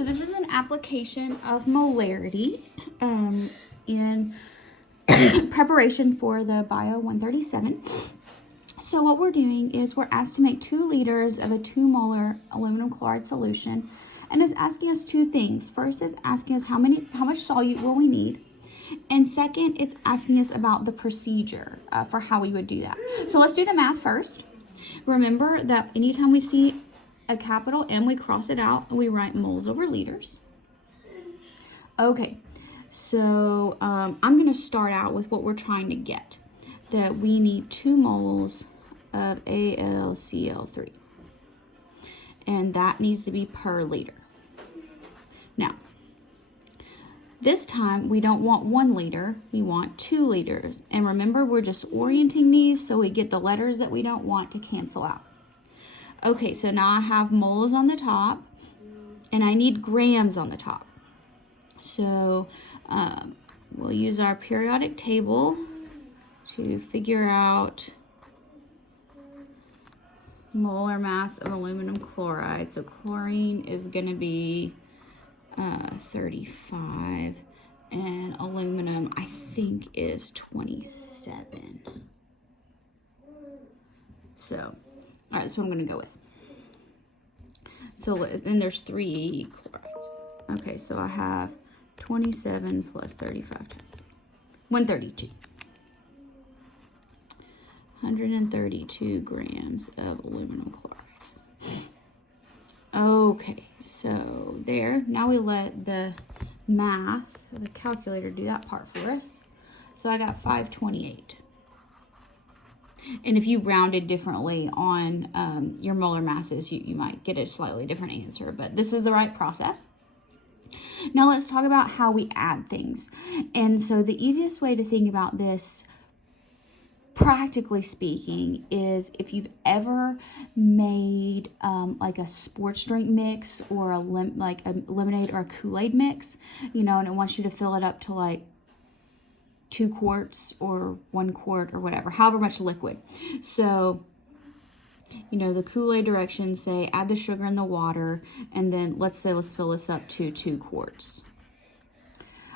So this is an application of Molarity in preparation for the Bio 137. So what we're doing is we're asked to make 2 liters of a 2 molar aluminum chloride solution, and it's asking us 2 things. First, it's asking us how much solute will we need, and second, it's asking us about the procedure for how we would do that. So let's do the math first. Remember that anytime we see a capital M, we cross it out and we write moles over liters. Okay, so I'm going to start out with what we're trying to get. That we need 2 moles of AlCl3. And that needs to be per liter. Now, this time we don't want 1 liter, we want 2 liters. And remember, we're just orienting these so we get the letters that we don't want to cancel out. Okay, so now I have moles on the top, and I need grams on the top. So we'll use our periodic table to figure out molar mass of aluminum chloride. So chlorine is going to be 35, and aluminum I think is 27. So, all right, that's what I'm going to go with. So then there's 3 chlorides. Okay, so I have 27 plus 35 times 132. 132 grams of aluminum chloride. Okay, so there. Now we let the math, the calculator, do that part for us. So I got 528. And if you rounded differently on your molar masses, you might get a slightly different answer, but this is the right process. Now let's talk about how we add things. And so the easiest way to think about this, practically speaking, is if you've ever made like a sports drink mix or like a lemonade or a Kool-Aid mix, you know, and it wants you to fill it up to like 2 quarts or 1 quart or whatever, however much liquid. So, you know, the Kool-Aid directions say add the sugar and the water, and then let's fill this up to 2 quarts.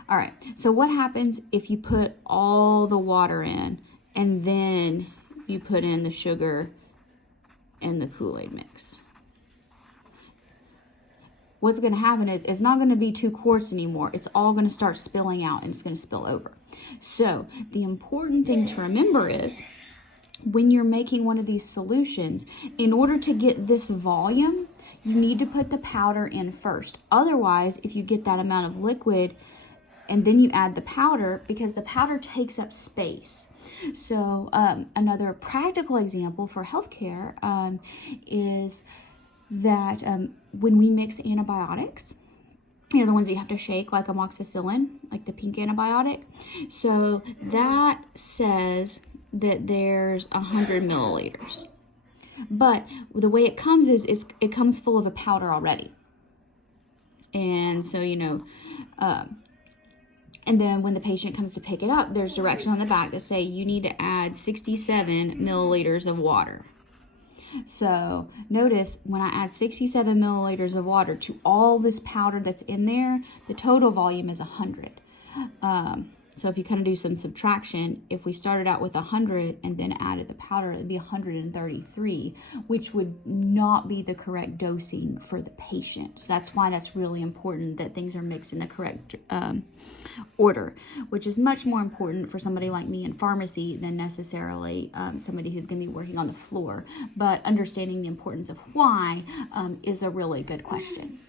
All right, so what happens if you put all the water in and then you put in the sugar and the Kool-Aid mix? What's going to happen is it's not going to be 2 quarts anymore. It's all going to start spilling out and it's going to spill over. So the important thing to remember is when you're making one of these solutions, in order to get this volume, you need to put the powder in first. Otherwise, if you get that amount of liquid and then you add the powder, because the powder takes up space. So another practical example for healthcare is that when we mix antibiotics, you know, the ones that you have to shake, like amoxicillin, like the pink antibiotic. So that says that there's 100 milliliters. But the way it comes is it comes full of a powder already. And so, you know, and then when the patient comes to pick it up, there's directions on the back that say you need to add 67 milliliters of water. So notice when I add 67 milliliters of water to all this powder that's in there, the total volume is 100. So if you kind of do some subtraction, if we started out with 100 and then added the powder, it'd be 133, which would not be the correct dosing for the patient. So that's why that's really important that things are mixed in the correct order, which is much more important for somebody like me in pharmacy than necessarily somebody who's going to be working on the floor. But understanding the importance of why is a really good question.